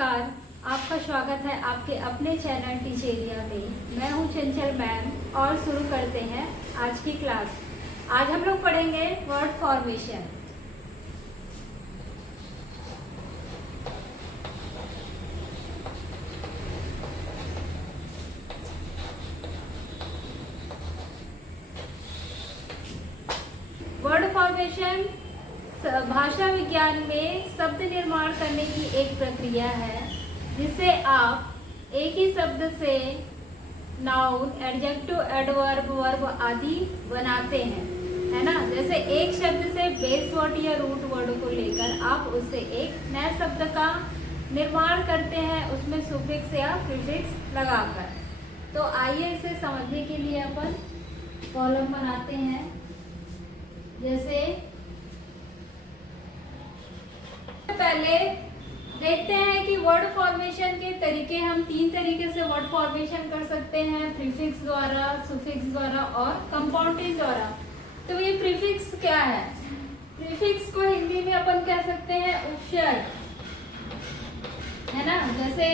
नमस्कार, आपका स्वागत है आपके अपने चैनल टीचेरिया में। मैं हूं चंचल मैम और शुरू करते हैं आज की क्लास। आज हम लोग पढ़ेंगे वर्ड फॉर्मेशन। वर्ड फॉर्मेशन भाषा विज्ञान में शब्द निर्माण करने की एक प्रक्रिया है जिससे आप एक ही शब्द से नाउन, एडजेक्टिव, एडवर्ब, वर्ब आदि बनाते हैं, है ना। जैसे एक शब्द से बेस वर्ड या रूट वर्ड को लेकर आप उससे एक नए शब्द का निर्माण करते हैं, उसमें सुफिक्स या प्रीफिक्स लगाकर। तो आइए इसे समझने के लिए अपन कॉलम बनाते हैं। जैसे पहले देखते हैं कि वर्ड फॉर्मेशन के तरीके, हम 3 तरीके से वर्ड फॉर्मेशन कर सकते हैं, प्रीफिक्स द्वारा, सुफिक्स द्वारा और कंपाउंडिंग द्वारा। तो ये प्रीफिक्स क्या है? प्रीफिक्स को हिंदी में अपन कह सकते हैं उपसर्ग, है ना। जैसे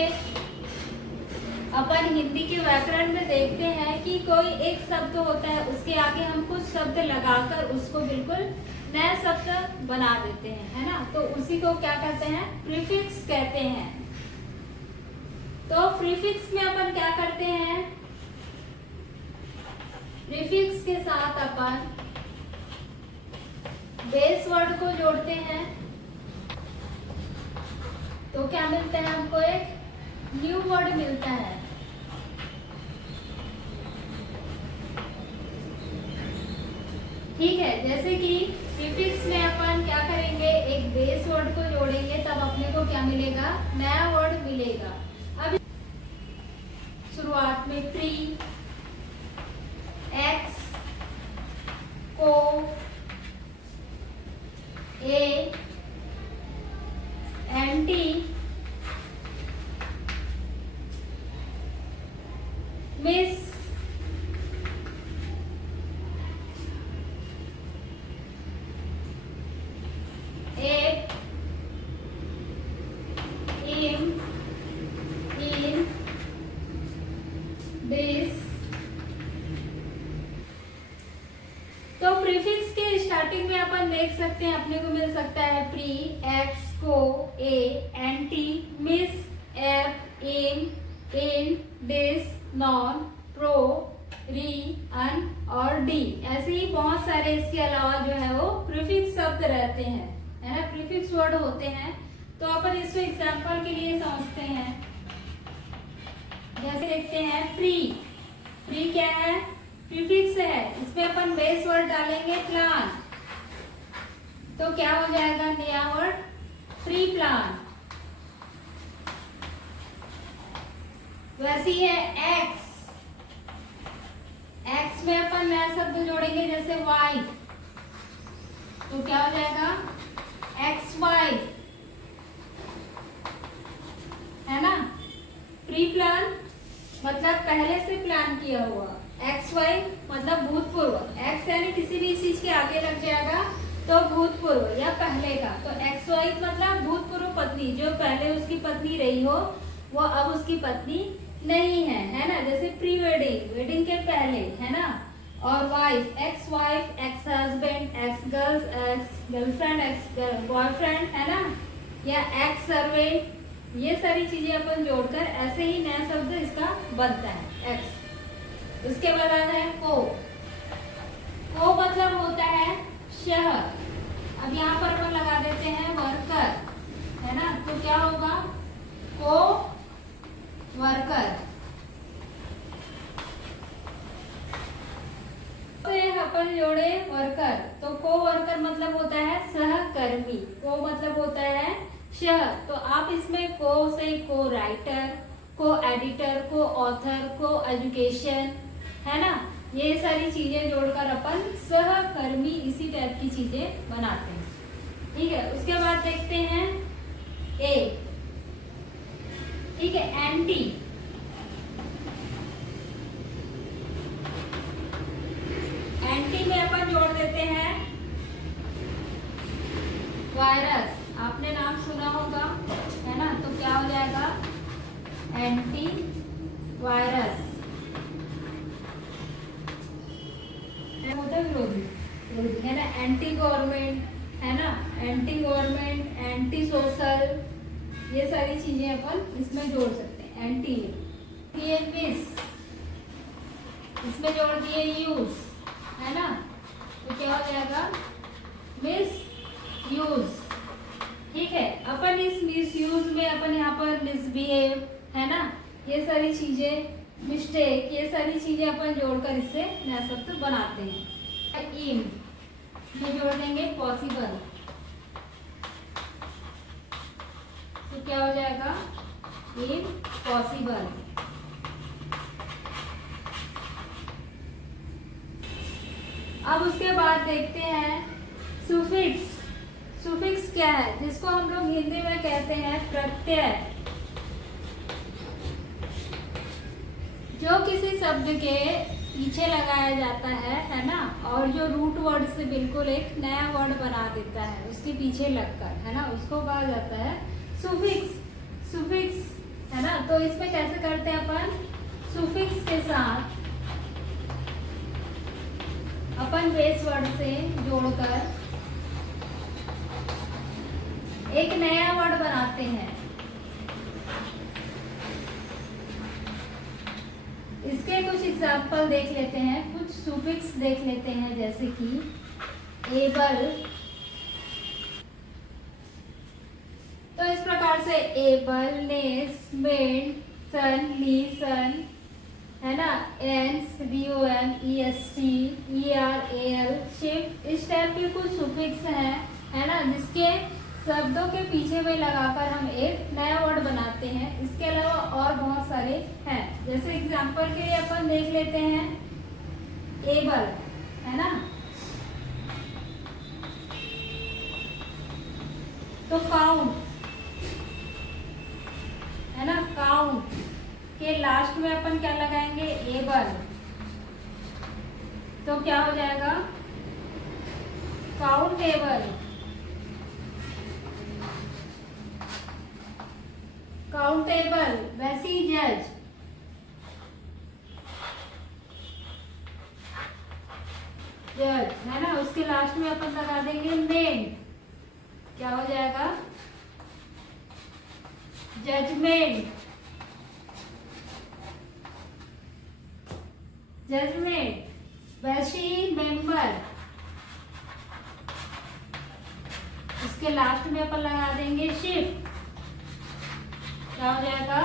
अपन हिंदी के व्याकरण में देखते हैं कि कोई एक शब्द होता है, उसके आगे हम कुछ शब्द लगाकर उसको बिल्कुल नया शब्द बना देते हैं, है ना। तो उसी को क्या कहते हैं? प्रीफिक्स कहते हैं। तो प्रीफिक्स में अपन क्या करते हैं? प्रीफिक्स के साथ अपन बेस वर्ड को जोड़ते हैं। तो क्या मिलता है हमको? एक न्यू वर्ड मिलता है। ठीक है, जैसे कि प्रीफिक्स में अपन क्या करेंगे? एक बेस वर्ड को जोड़ेंगे, तब अपने को क्या मिलेगा? नया वर्ड मिलेगा। अब शुरुआत में pre, ex, co, a, anti, miss, एक, इन, दिस। तो प्रीफिक्स के स्टार्टिंग में अपन देख सकते हैं, अपने को मिल सकता है pre, ex, co, a, anti, mis, ep, in, dis, non, pro, re, un और डी। ऐसे ही बहुत सारे इसके अलावा जो है वो प्रीफिक्स शब्द रहते हैं, है ना, प्रीफिक्स वर्ड होते हैं। तो अपन इसको एग्जांपल के लिए समझते हैं। जैसे देखते हैं प्री, प्री क्या है? प्रीफिक्स है। इसमें अपन बेस वर्ड डालेंगे प्लान, तो क्या हो जाएगा? नया वर्ड प्री प्लान। वैसी है एक्स, एक्स में अपन नया शब्द जोड़ेंगे जैसे वाइफ, तो क्या हो जाएगा? एक्स वाइफ, है ना। प्री प्लान मतलब पहले से प्लान किया हुआ, एक्स वाइफ मतलब भूतपूर्व। एक्स यानी किसी भी चीज के आगे लग जाएगा तो भूतपूर्व या पहले का। तो एक्स वाइफ मतलब भूतपूर्व पत्नी, जो पहले उसकी पत्नी रही हो वो अब उसकी पत्नी नहीं है ना। जैसे प्री वेडिंग, वेडिंग के पहले, है ना। और wife, ex wife, ex husband, x girls, ex girlfriend, ex boyfriend, है ना, या एक्स सर्वेंट। ये सारी चीजें अपन जोड़कर ऐसे ही नया शब्द इसका बनता है एक्स। उसके बाद आता है को, को मतलब होता है शहर। अब यहाँ पर अपन लगा देते हैं वर्कर, है ना। तो क्या होगा? को वर्कर। अपन जोड़े वर्कर, तो को वर्कर मतलब होता है सहकर्मी। को मतलब होता है शहर। तो आप इसमें को से को राइटर, को एडिटर, को ऑथर, को एजुकेशन, है ना, ये सारी चीजें जोड़कर अपन सहकर्मी इसी टाइप की चीजें बनाते हैं। ठीक है, उसके बाद देखते हैं ए। ठीक है, एंटी, एंटी में अपन जोड़ देते हैं वायरस। आपने नाम सुना होगा, है ना। तो क्या हो जाएगा? एंटी वायरस होता विरोधी, विरोधी है ना। एंटी गवर्नमेंट है ना, एंटी गवर्नमेंट, एंटी सोशल, ये सारी चीजें अपन इसमें जोड़ सकते हैं। एंटी ये मिस, इसमें जोड़ दिए यूज है ना, तो क्या हो जाएगा मिस यूज। ठीक है, अपन इस मिस यूज में अपन यहाँ पर मिसबिहेव है ना, ये सारी चीजें, मिस्टेक, ये सारी चीजें अपन जोड़कर इससे नया शब्द बनाते हैं। इन में जोड़ देंगे पॉसिबल, तो क्या हो जाएगा इम्पॉसिबल। अब उसके बाद देखते हैं सुफिक्स। सुफिक्स क्या है, जिसको हम लोग हिंदी में कहते हैं प्रत्यय। जो किसी शब्द के पीछे लगाया जाता है ना, और जो रूट वर्ड से बिल्कुल एक नया वर्ड बना देता है उसके पीछे लगकर, है ना, उसको कहा जाता है सुफिक्स। सुफिक्स है ना, तो इसमें कैसे करते हैं अपन, सुफिक्स के साथ अपन बेस वर्ड से जोड़कर एक नया वर्ड बनाते हैं। इसके कुछ एग्जाम्पल देख लेते हैं, कुछ सुफिक्स देख लेते हैं, जैसे कि एबल। तो इस प्रकार से एबल, नेस, मेड, सन, लीसन है ना, एंस, DOM, EST, ERAL, शिप, इस टाइप के कुछ सुफिक्स हैं है ना, जिसके शब्दों के पीछे में लगाकर हम एक नया वर्ड बनाते हैं। इसके अलावा और बहुत सारे हैं, जैसे एग्जांपल के लिए अपन देख लेते हैं एबल है ना, तो काउंट है ना, काउंट के लास्ट में अपन क्या लगाएंगे एबल, तो क्या हो जाएगा काउंटेबल। काउंटेबल, वैसे ही जज, जज है ना, उसके लास्ट में अपन लगा देंगे मेड, क्या हो जाएगा जजमेंट। जजमेंट, वैसे ही मेंबर, उसके लास्ट में अपन लगा देंगे शिप, क्या हो जाएगा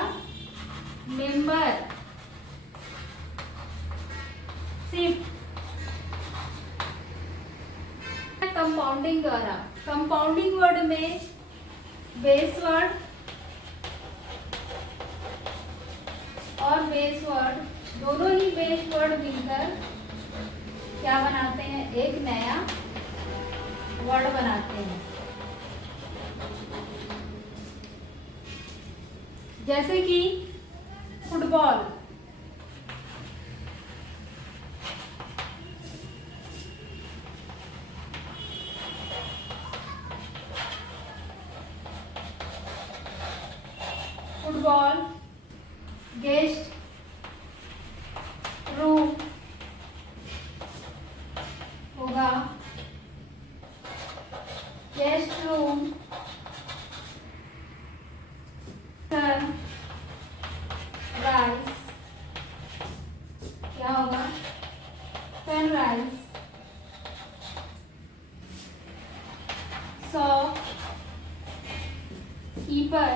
मेंबर शिप। कंपाउंडिंग द्वारा, कंपाउंडिंग वर्ड में बेस वर्ड और बेस वर्ड, दोनों ही बेस वर्ड मिलकर क्या बनाते हैं, एक नया वर्ड बनाते हैं। जैसे कि फुटबॉल, फुटबॉल, गेस्ट रूम होगा, गेस्ट रूम, सन राइज, क्या होगा सनराइज, शॉप कीपर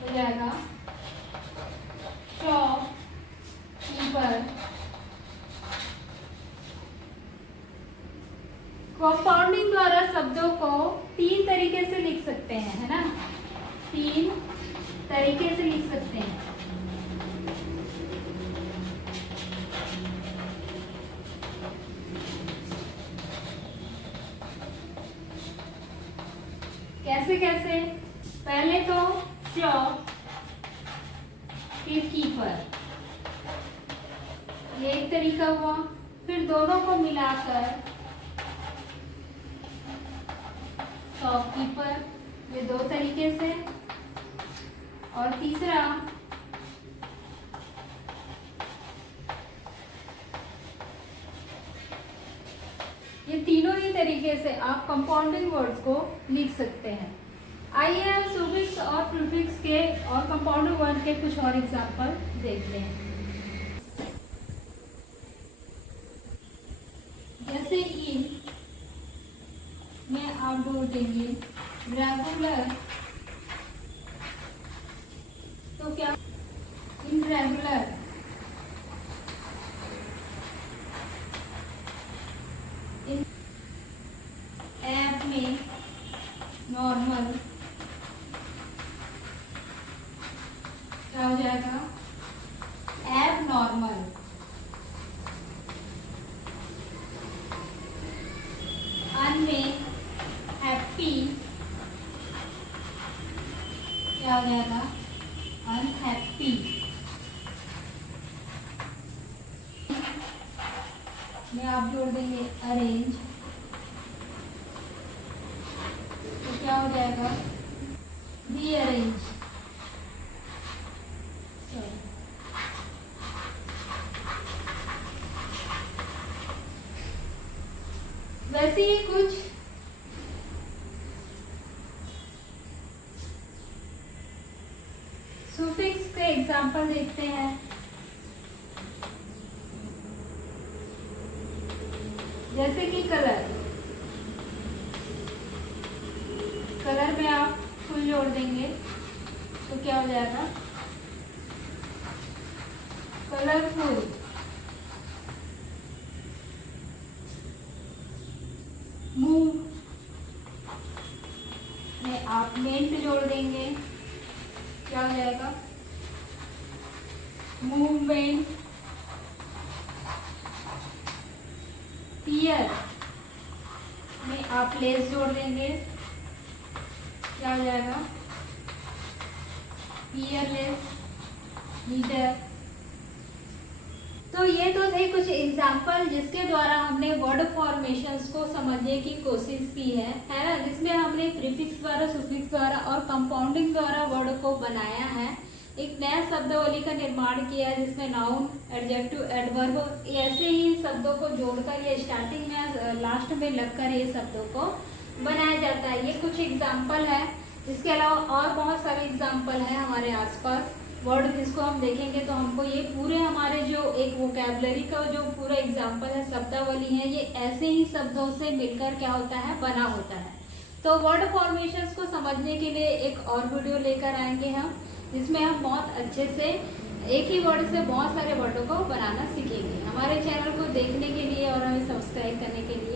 हो जाएगा शॉप कीपर। कंपाउंडिंग द्वारा शब्दों को 3 तरीके से लिख सकते हैं, है ना, 3 तरीके से लिख सकते हैं। कैसे कैसे, पहले तो शॉप फिर कीपर, ये एक तरीका हुआ। फिर दोनों को मिलाकर शॉपकीपर, ये 2 तरीके से। और तीसरा ये तीनों ही तरीके से आप कंपाउंडिंग वर्ड्स को लिख सकते हैं। आइए हम सुफिक्स और प्रीफिक्स के और कंपाउंडिंग वर्ड के कुछ और एग्जांपल देखते हैं। जैसे इन में आप जोड़ देंगे रेगुलर, तो क्या इनरेगुलर, ऐप में नॉर्मल, क्या हो जाएगा ऐप नॉर्मल। अन में हैप्पी, क्या हो जाएगा अनहैप्पी। में आप जोड़ देंगे अरेंज, तो क्या हो जाएगा रीअरेंज। वैसे ही कुछ सुफिक्स के एग्जाम्पल देखते हैं। जैसे कि कलर, कलर में आप फुल जोड़ देंगे तो क्या हो जाएगा कलरफुल। मूव में आप मेंट जोड़ देंगे, क्या हो जाएगा मूवमेंट। फियर में आप लेस जोड़ देंगे, क्या हो जाएगा फियरलेस लीडर। तो ये तो थे कुछ एग्जाम्पल जिसके द्वारा हमने वर्ड फॉर्मेशंस को समझने की कोशिश की है ना, जिसमें हमने प्रीफिक्स द्वारा, सुफिक्स द्वारा और कंपाउंडिंग द्वारा वर्ड को बनाया है। एक नया शब्दावली का निर्माण किया है जिसमें नाउन, एडजेक्टिव, एडवर्ब ऐसे ही शब्दों को जोड़कर या स्टार्टिंग में लास्ट में लगकर ये शब्दों को बनाया जाता है। ये कुछ एग्जाम्पल है। इसके अलावा और बहुत सारे एग्जाम्पल हैं हमारे आसपास वर्ड, जिसको हम देखेंगे तो हमको ये पूरे हमारे जो एक वोकैबुलरी का जो पूरा एग्जाम्पल है, शब्दावली है, ये ऐसे ही शब्दों से मिलकर क्या होता है बना होता है। तो वर्ड फॉर्मेशंस को समझने के लिए एक और वीडियो लेकर आएंगे हम, जिसमें हम बहुत अच्छे से एक ही वर्ड से बहुत सारे वर्डों को बनाना सीखेंगे। हमारे चैनल को देखने के लिए और हमें सब्सक्राइब करने के लिए